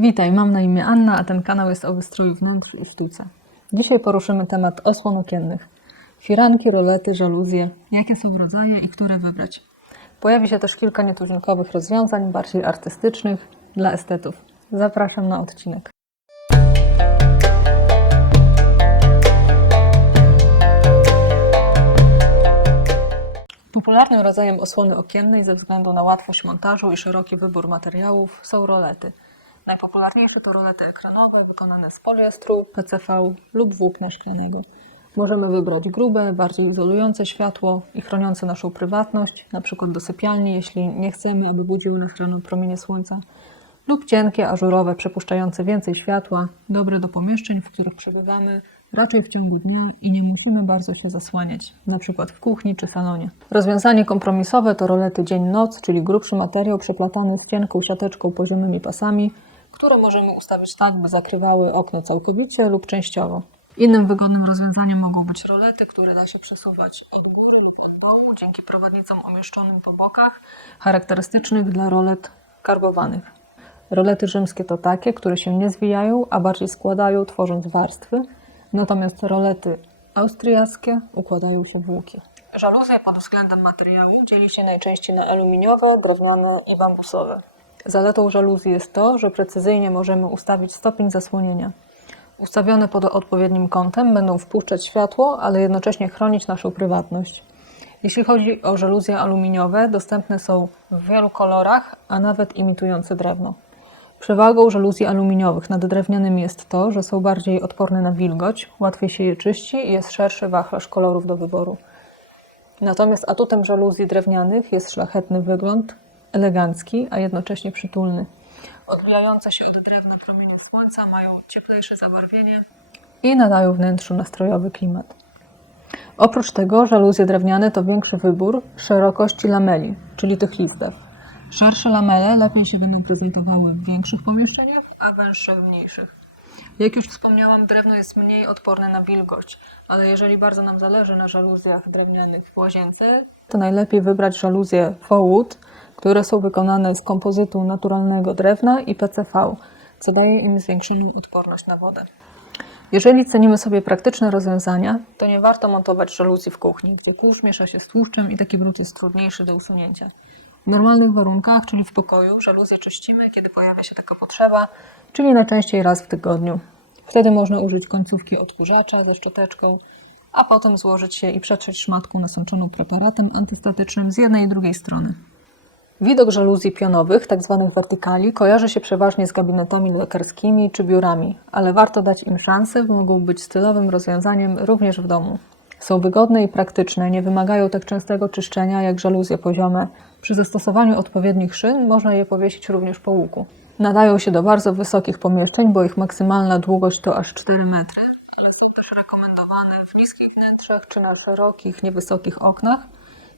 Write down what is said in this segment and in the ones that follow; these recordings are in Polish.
Witaj, mam na imię Anna, a ten kanał jest o wystroju wnętrz i sztuce. Dzisiaj poruszymy temat osłon okiennych. Firanki, rolety, żaluzje. Jakie są rodzaje i które wybrać? Pojawi się też kilka nietuzinkowych rozwiązań, bardziej artystycznych, dla estetów. Zapraszam na odcinek. Popularnym rodzajem osłony okiennej ze względu na łatwość montażu i szeroki wybór materiałów są rolety. Najpopularniejsze to rolety ekranowe wykonane z poliestru, PCV lub włókna szklanego. Możemy wybrać grube, bardziej izolujące światło i chroniące naszą prywatność, np. do sypialni, jeśli nie chcemy, aby budziły nas rano promienie słońca, lub cienkie, ażurowe, przepuszczające więcej światła, dobre do pomieszczeń, w których przebywamy, raczej w ciągu dnia i nie musimy bardzo się zasłaniać, np. w kuchni czy salonie. Rozwiązanie kompromisowe to rolety dzień-noc, czyli grubszy materiał przeplatany z cienką siateczką poziomymi pasami, które możemy ustawić tak, by zakrywały okno całkowicie lub częściowo. Innym wygodnym rozwiązaniem mogą być rolety, które da się przesuwać od góry lub od boku dzięki prowadnicom umieszczonym po bokach, charakterystycznych dla rolet karbowanych. Rolety rzymskie to takie, które się nie zwijają, a bardziej składają, tworząc warstwy, natomiast rolety austriackie układają się w łuki. Żaluzje pod względem materiału dzieli się najczęściej na aluminiowe, drewniane i bambusowe. Zaletą żaluzji jest to, że precyzyjnie możemy ustawić stopień zasłonienia. Ustawione pod odpowiednim kątem będą wpuszczać światło, ale jednocześnie chronić naszą prywatność. Jeśli chodzi o żaluzje aluminiowe, dostępne są w wielu kolorach, a nawet imitujące drewno. Przewagą żaluzji aluminiowych nad drewnianymi jest to, że są bardziej odporne na wilgoć, łatwiej się je czyści i jest szerszy wachlarz kolorów do wyboru. Natomiast atutem żaluzji drewnianych jest szlachetny wygląd, elegancki, a jednocześnie przytulny. Odbijające się od drewna promienie słońca mają cieplejsze zabarwienie i nadają wnętrzu nastrojowy klimat. Oprócz tego żaluzje drewniane to większy wybór szerokości lameli, czyli tych listew. Szersze lamele lepiej się będą prezentowały w większych pomieszczeniach, a węższe w mniejszych. Jak już wspomniałam, drewno jest mniej odporne na wilgoć, ale jeżeli bardzo nam zależy na żaluzjach drewnianych w łazience, to najlepiej wybrać żaluzje Fowwood, które są wykonane z kompozytu naturalnego drewna i PCV, co daje im zwiększoną odporność na wodę. Jeżeli cenimy sobie praktyczne rozwiązania, to nie warto montować żaluzji w kuchni, gdzie kurz miesza się z tłuszczem i taki brud jest trudniejszy do usunięcia. Normalnych warunkach, czyli w pokoju, żaluzję czyścimy, kiedy pojawia się taka potrzeba, czyli najczęściej raz w tygodniu. Wtedy można użyć końcówki odkurzacza ze szczoteczką, a potem złożyć je i przetrzeć szmatką nasączoną preparatem antystatycznym z jednej i drugiej strony. Widok żaluzji pionowych, tzw. wertykali, kojarzy się przeważnie z gabinetami lekarskimi czy biurami, ale warto dać im szansę, bo mogą być stylowym rozwiązaniem również w domu. Są wygodne i praktyczne, nie wymagają tak częstego czyszczenia jak żaluzje poziome. Przy zastosowaniu odpowiednich szyn można je powiesić również po łuku. Nadają się do bardzo wysokich pomieszczeń, bo ich maksymalna długość to aż 4 metry, ale są też rekomendowane w niskich wnętrzach czy na szerokich, niewysokich oknach,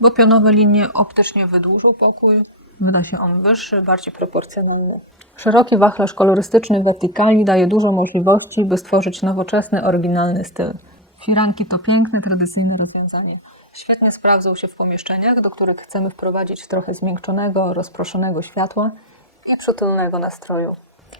bo pionowe linie optycznie wydłużą pokój, wyda się on wyższy, bardziej proporcjonalny. Szeroki wachlarz kolorystyczny wertykali daje dużo możliwości, by stworzyć nowoczesny, oryginalny styl. Firanki to piękne, tradycyjne rozwiązanie. Świetnie sprawdzą się w pomieszczeniach, do których chcemy wprowadzić trochę zmiękczonego, rozproszonego światła i przytulnego nastroju.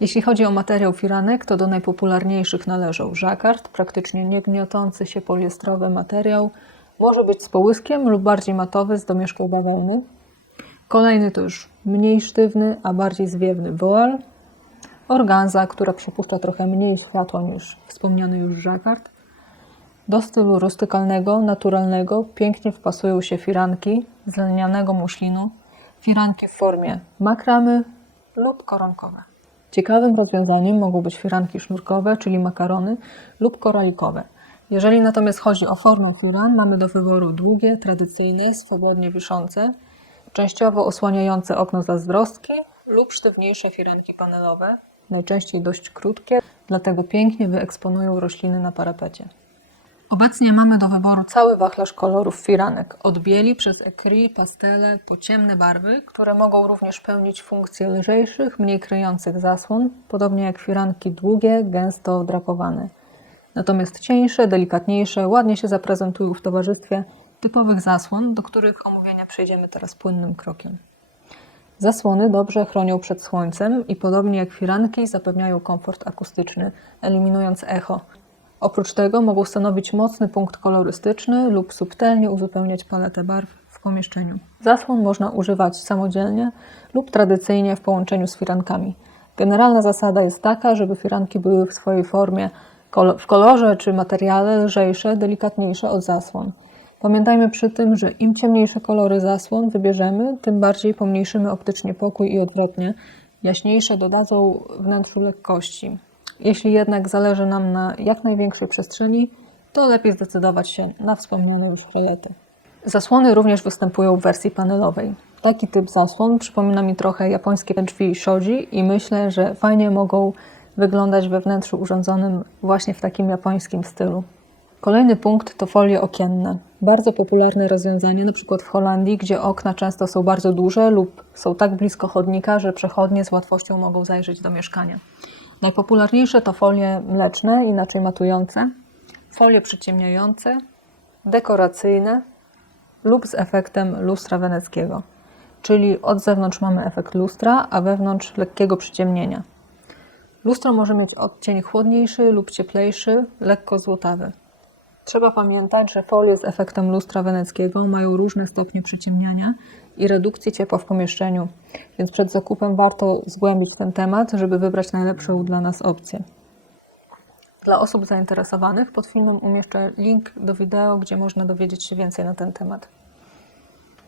Jeśli chodzi o materiał firanek, to do najpopularniejszych należą żakard, praktycznie niegniotący się poliestrowy materiał, może być z połyskiem lub bardziej matowy z domieszką bawełny. Kolejny to już mniej sztywny, a bardziej zwiewny voal. Organza, która przepuszcza trochę mniej światła niż wspomniany już żakard. Do stylu rustykalnego, naturalnego pięknie wpasują się firanki z lnianego muślinu, firanki w formie makramy lub koronkowe. Ciekawym rozwiązaniem mogą być firanki sznurkowe, czyli makarony lub koralikowe. Jeżeli natomiast chodzi o formę firan, mamy do wyboru długie, tradycyjne, swobodnie wiszące, częściowo osłaniające okno zazdrostki lub sztywniejsze firanki panelowe, najczęściej dość krótkie, dlatego pięknie wyeksponują rośliny na parapecie. Obecnie mamy do wyboru cały wachlarz kolorów firanek, od bieli przez ekry, pastele po ciemne barwy, które mogą również pełnić funkcje lżejszych, mniej kryjących zasłon, podobnie jak firanki długie, gęsto drapowane. Natomiast cieńsze, delikatniejsze, ładnie się zaprezentują w towarzystwie typowych zasłon, do których omówienia przejdziemy teraz płynnym krokiem. Zasłony dobrze chronią przed słońcem i podobnie jak firanki zapewniają komfort akustyczny, eliminując echo. Oprócz tego mogą stanowić mocny punkt kolorystyczny lub subtelnie uzupełniać paletę barw w pomieszczeniu. Zasłon można używać samodzielnie lub tradycyjnie w połączeniu z firankami. Generalna zasada jest taka, żeby firanki były w swojej formie w kolorze czy materiale lżejsze, delikatniejsze od zasłon. Pamiętajmy przy tym, że im ciemniejsze kolory zasłon wybierzemy, tym bardziej pomniejszymy optycznie pokój i odwrotnie. Jaśniejsze dodadzą wnętrzu lekkości. Jeśli jednak zależy nam na jak największej przestrzeni, to lepiej zdecydować się na wspomniane już rolety. Zasłony również występują w wersji panelowej. Taki typ zasłon przypomina mi trochę japońskie drzwi shoji i myślę, że fajnie mogą wyglądać we wnętrzu urządzonym właśnie w takim japońskim stylu. Kolejny punkt to folie okienne. Bardzo popularne rozwiązanie, przykład w Holandii, gdzie okna często są bardzo duże lub są tak blisko chodnika, że przechodnie z łatwością mogą zajrzeć do mieszkania. Najpopularniejsze to folie mleczne, inaczej matujące, folie przyciemniające, dekoracyjne lub z efektem lustra weneckiego, czyli od zewnątrz mamy efekt lustra, a wewnątrz lekkiego przyciemnienia. Lustro może mieć odcień chłodniejszy lub cieplejszy, lekko złotawy. Trzeba pamiętać, że folie z efektem lustra weneckiego mają różne stopnie przyciemniania i redukcji ciepła w pomieszczeniu, więc przed zakupem warto zgłębić ten temat, żeby wybrać najlepszą dla nas opcję. Dla osób zainteresowanych pod filmem umieszczę link do wideo, gdzie można dowiedzieć się więcej na ten temat.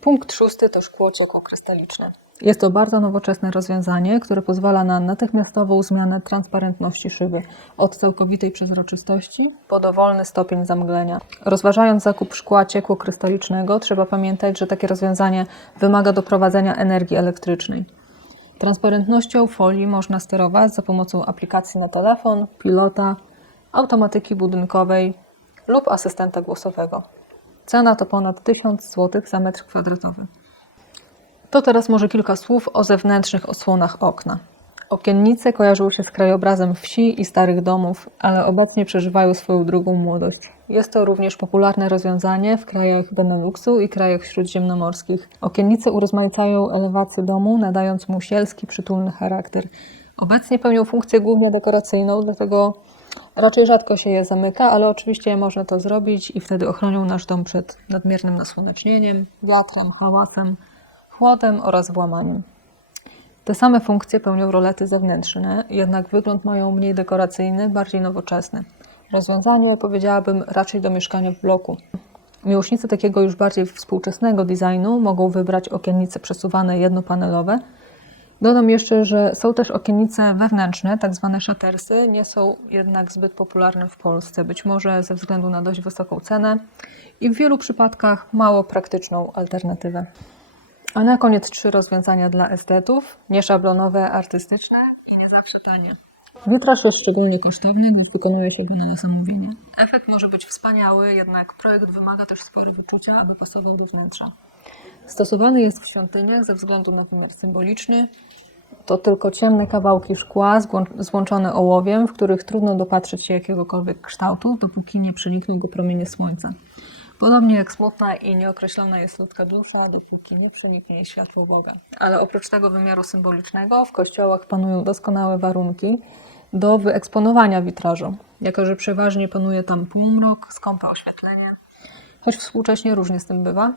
Punkt szósty to szkło czokokrystaliczne. Jest to bardzo nowoczesne rozwiązanie, które pozwala na natychmiastową zmianę transparentności szyby od całkowitej przezroczystości po dowolny stopień zamglenia. Rozważając zakup szkła ciekłokrystalicznego, trzeba pamiętać, że takie rozwiązanie wymaga doprowadzenia energii elektrycznej. Transparentnością folii można sterować za pomocą aplikacji na telefon, pilota, automatyki budynkowej lub asystenta głosowego. Cena to ponad 1000 zł za metr kwadratowy. To teraz może kilka słów o zewnętrznych osłonach okna. Okiennice kojarzą się z krajobrazem wsi i starych domów, ale obecnie przeżywają swoją drugą młodość. Jest to również popularne rozwiązanie w krajach Beneluxu i krajach śródziemnomorskich. Okiennice urozmaicają elewację domu, nadając mu sielski, przytulny charakter. Obecnie pełnią funkcję głównie dekoracyjną, dlatego raczej rzadko się je zamyka, ale oczywiście można to zrobić i wtedy ochronią nasz dom przed nadmiernym nasłonecznieniem, wiatrem, hałasem, chłodem oraz włamaniem. Te same funkcje pełnią rolety zewnętrzne, jednak wygląd mają mniej dekoracyjny, bardziej nowoczesny. Rozwiązanie powiedziałabym raczej do mieszkania w bloku. Miłośnicy takiego już bardziej współczesnego designu mogą wybrać okiennice przesuwane jednopanelowe. Dodam jeszcze, że są też okiennice wewnętrzne, tak zwane shutersy, nie są jednak zbyt popularne w Polsce, być może ze względu na dość wysoką cenę i w wielu przypadkach mało praktyczną alternatywę. A na koniec trzy rozwiązania dla estetów, nieszablonowe, artystyczne i nie zawsze tanie. Witraż jest szczególnie kosztowny, gdyż wykonuje się go na zamówienie. Efekt może być wspaniały, jednak projekt wymaga też sporo wyczucia, aby pasował do wnętrza. Stosowany jest w świątyniach ze względu na wymiar symboliczny. To tylko ciemne kawałki szkła złą- złączone ołowiem, w których trudno dopatrzeć się jakiegokolwiek kształtu, dopóki nie przenikną go promienie słońca. Podobnie jak smutna i nieokreślona jest ludzka dusza, dopóki nie przeniknie jej światło Boga. Ale oprócz tego wymiaru symbolicznego, w kościołach panują doskonałe warunki do wyeksponowania witrażu, jako że przeważnie panuje tam półmrok, skąpe oświetlenie, choć współcześnie różnie z tym bywa.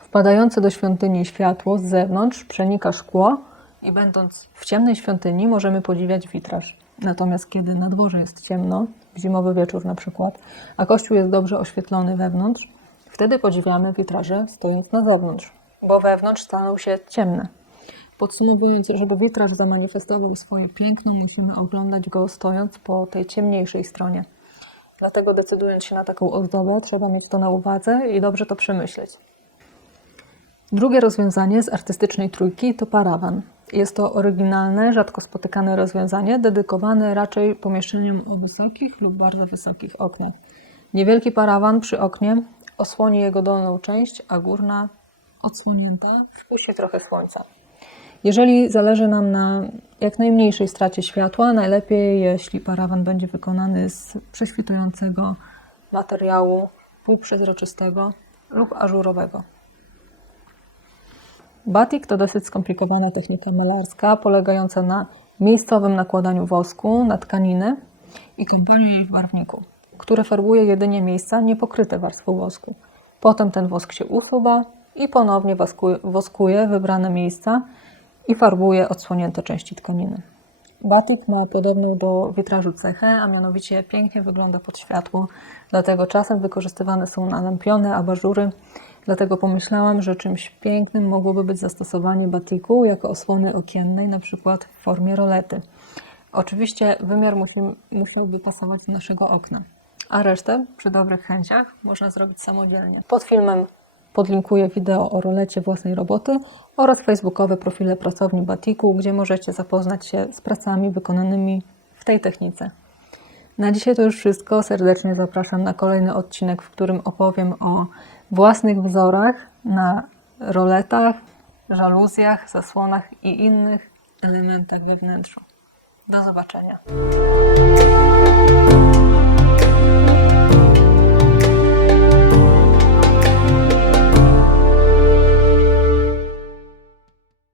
Wpadające do świątyni światło z zewnątrz przenika szkło i będąc w ciemnej świątyni możemy podziwiać witraż. Natomiast kiedy na dworze jest ciemno, zimowy wieczór na przykład, a kościół jest dobrze oświetlony wewnątrz, wtedy podziwiamy witraże stojąc na zewnątrz, bo wewnątrz staną się ciemne. Podsumowując, żeby witraż zamanifestował swoje piękno, musimy oglądać go stojąc po tej ciemniejszej stronie. Dlatego decydując się na taką ozdobę, trzeba mieć to na uwadze i dobrze to przemyśleć. Drugie rozwiązanie z artystycznej trójki to parawan. Jest to oryginalne, rzadko spotykane rozwiązanie, dedykowane raczej pomieszczeniom o wysokich lub bardzo wysokich oknach. Niewielki parawan przy oknie osłoni jego dolną część, a górna, odsłonięta, wpuści trochę słońca. Jeżeli zależy nam na jak najmniejszej stracie światła, najlepiej jeśli parawan będzie wykonany z prześwitującego materiału półprzezroczystego lub ażurowego. Batik to dosyć skomplikowana technika malarska, polegająca na miejscowym nakładaniu wosku na tkaniny i kąpaniu jej w barwniku, które farbuje jedynie miejsca niepokryte warstwą wosku. Potem ten wosk się usuwa i ponownie woskuje, wybrane miejsca i farbuje odsłonięte części tkaniny. Batik ma podobną do witrażu cechę, a mianowicie pięknie wygląda pod światło, dlatego czasem wykorzystywane są nalampione abażury. Dlatego pomyślałam, że czymś pięknym mogłoby być zastosowanie batiku jako osłony okiennej, na przykład w formie rolety. Oczywiście wymiar musi, musiałby pasować do naszego okna, a resztę przy dobrych chęciach można zrobić samodzielnie. Pod filmem podlinkuję wideo o rolecie własnej roboty oraz facebookowe profile pracowni Batiku, gdzie możecie zapoznać się z pracami wykonanymi w tej technice. Na dzisiaj to już wszystko. Serdecznie zapraszam na kolejny odcinek, w którym opowiem o własnych wzorach na roletach, żaluzjach, zasłonach i innych elementach we wnętrzu. Do zobaczenia.